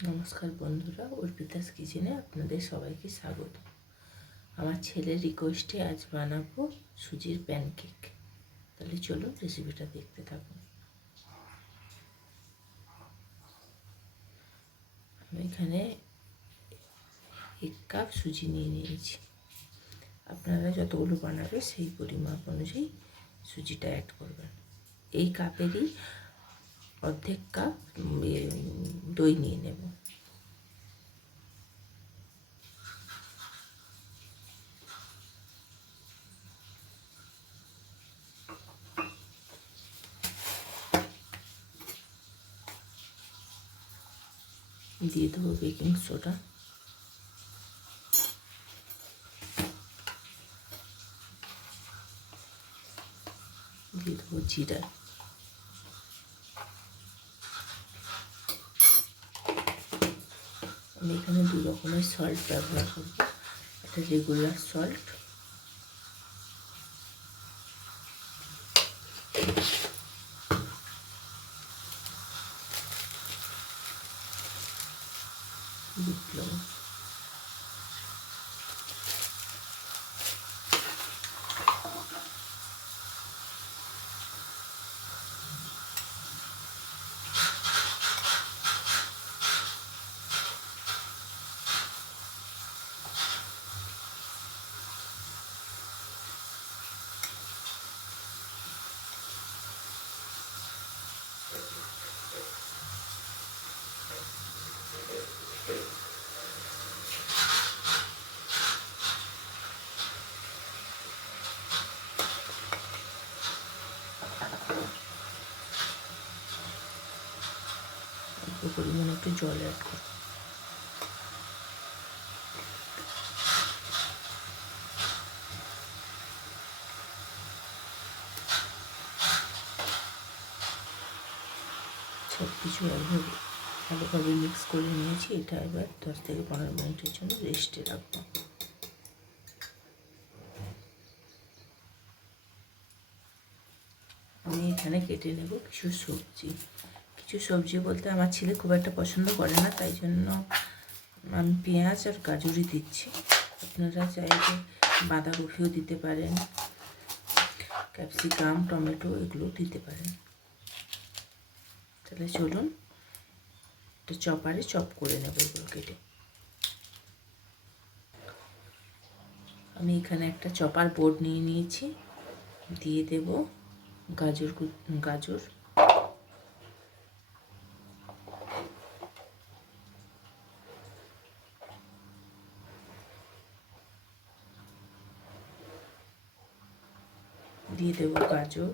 নমস্কার বন্ধুরা, অর্পিতাস কিচেনে আপনাদের সবাইকে স্বাগত। আমার ছেলের রিকোয়েস্টে আজ বানাবো সুজির প্যানকেক। তাহলে চলুন রেসিপিটা দেখতে থাকুন। আমি এখানে 1 কাপ সুজি নিয়ে নিয়েছি। আপনারা যতগুলো বানাবে সেই পরিমাপ অনুযায়ী সুজিটা অ্যাড করবেন। এই কাপেরই অর্ধেক কাপ দই নিয়ে নেব। দিয়ে দেবো বেকিং সোডা, দিয়ে দেবো জিরা, আমি এখানে 2 রকমের সল্ট ব্যবহার করব। একটা রেগুলার সল্ট, বিট লবণ। অল্প পরিমাণে একটু জল অ্যাড করব। সব কিছু একভাবে ভালোভাবে মিক্স করে নিয়েছি। এটা এবার 10 থেকে 15 মিনিটের জন্য রেস্টে রাখবো। আমি এখানে কেটে নেব কিছু সবজি। কিছু সবজি বলতে আমার ছেলে খুব একটা পছন্দ করে না, তাই জন্য আমি পেঁয়াজ আর গাজরই দিচ্ছি। আপনারা চাইলে বাঁধাকপিও দিতে পারেন, ক্যাপসিকাম, টমেটো এগুলোও দিতে পারেন। তাহলে চলুন একটা চপারে চপ করে নেব এগুলো কেটে। আমি এখানে একটা চপার বোর্ড নিয়ে নিয়েছি, দিয়ে দেব গাজর, দিয়ে দেব গাজর,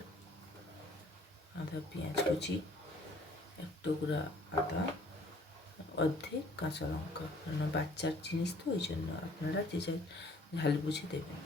আদা পেঁয়াজ কুচি, 1 টুকরা আদা, অর্ধেক কাঁচা লঙ্কা। কারণ বাচ্চার জিনিস তো, ওই জন্য আপনারা যে যা ঝাল বুঝে দেবেন।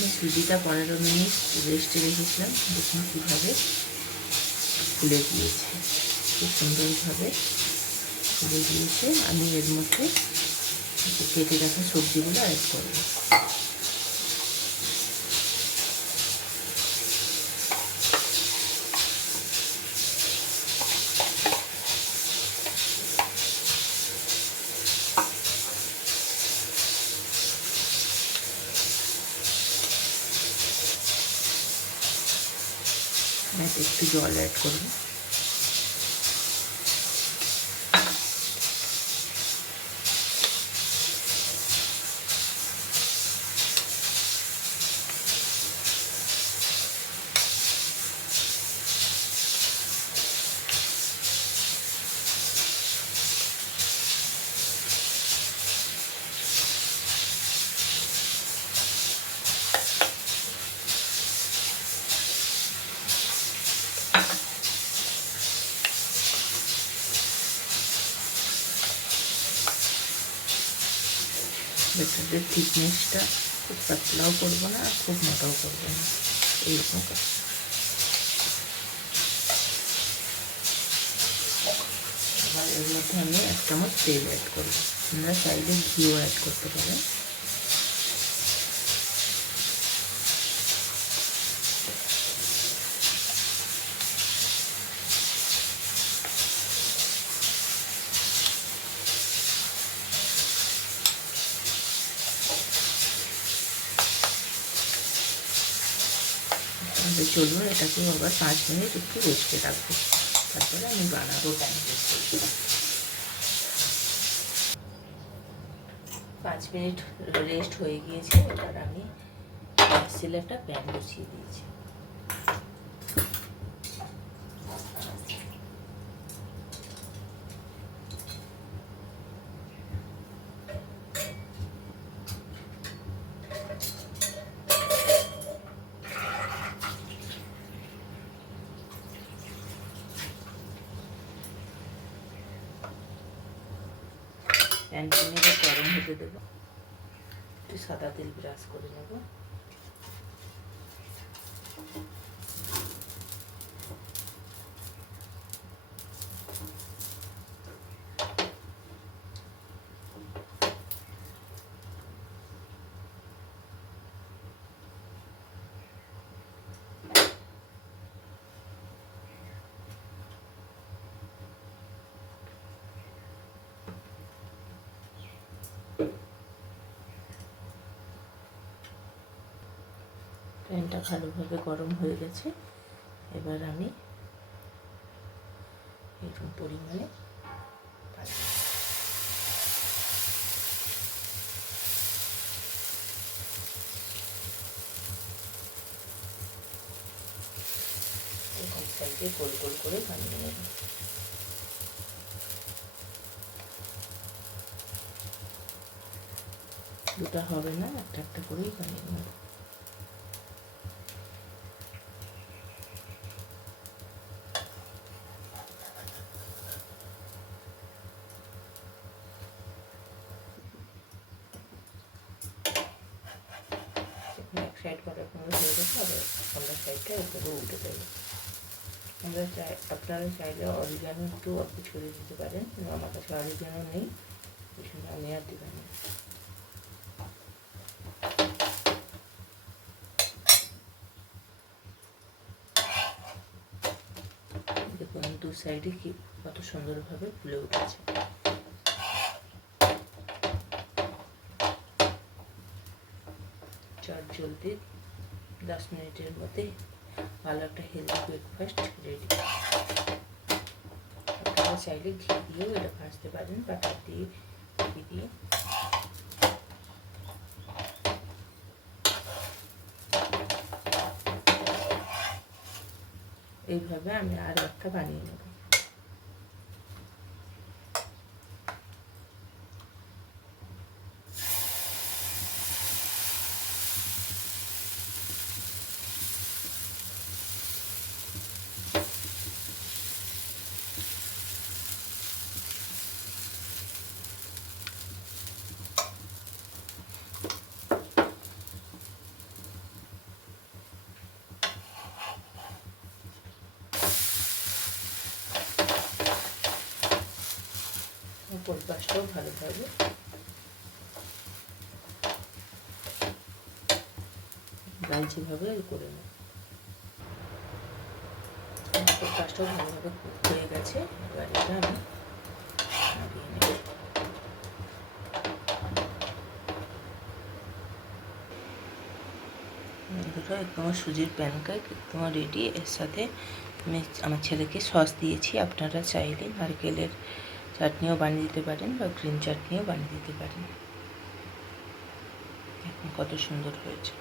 আমি সুজিটা 15 মিনিট রেস্টে রেখেছিলাম। দেখুন কীভাবে ফুলে গিয়েছে, খুব সুন্দরভাবে ফুলে গিয়েছে। আমি এর মধ্যে কেটে রাখা সবজিগুলো অ্যাড করব। একটু জল অ্যাড করব। ব্যাটারের থিকনেসটা খুব পাতলাও করবো না আর খুব মোটাও করবো না, এইরকম করবো। এবার এর মধ্যে আমি 1 চামচ তেল অ্যাড করবো, আপনারা চাইলে ঘিও অ্যাড করতে পারেন। চলুন এটাকে আবার 5 মিনিট একটু রেস্টে রাখবো, তারপরে আমি বানাবো প্যানকেক। 5 মিনিট রেস্ট হয়ে গিয়েছে, এবার আমি একটা প্যান বসিয়ে দিয়েছি। প্যানটা নিয়ে গরম হতে দেবো, একটু সাদা তেল ব্রাশ করে নেব। প্যানটা ভালোভাবে গরম হয়ে গেছে, এবার আমি এরকম পরিমাণে এরকম সাইডে গোল গোল করে বানিয়ে নেব। দুটা হবে না, একটা একটা করেই বানিয়ে নেব। এক সাইড করার হয়ে গেছে, আবার অন্য সাইডটা এভাবে উল্টে দেবো। আপনারা চাইলে অরিগানো একটু অল্প ছড়িয়ে দিতে পারেন, কিন্তু আমার কাছে অরিগানো নেই, ওই জন্য আমি আর দিলাম না। দেখুন দু সাইডে কি কত সুন্দরভাবে ফুলে উঠেছে। চট জলদি 10 মিনিটের মধ্যে ভালো একটা হেলদি ব্রেকফাস্ট রেডি। আপনারা চাইলে ঘি দিয়েও এটা ভাজতে পারেন, বাটার দিয়ে, ঘি দিয়ে। এইভাবে আমি আরও একটা বানিয়ে নেব। উপর পাশটাও ভালোভাবে লালচিভাবে করে নেব। উপর পাশটাও ভালোভাবে কুক হয়ে গেছে, এবার এটা আমি নাড়িয়ে নেব। বন্ধুরা একদম সুজির প্যানকেক একদম রেডি। এর সাথে আমি আমার ছেলেকে সস দিয়েছি, আপনারা চাইলে নারকেলের চাটনিও বানিয়ে দিতে পারেন বা গ্রিন চাটনিও বানিয়ে দিতে পারেন। এখন কত সুন্দর হয়েছে।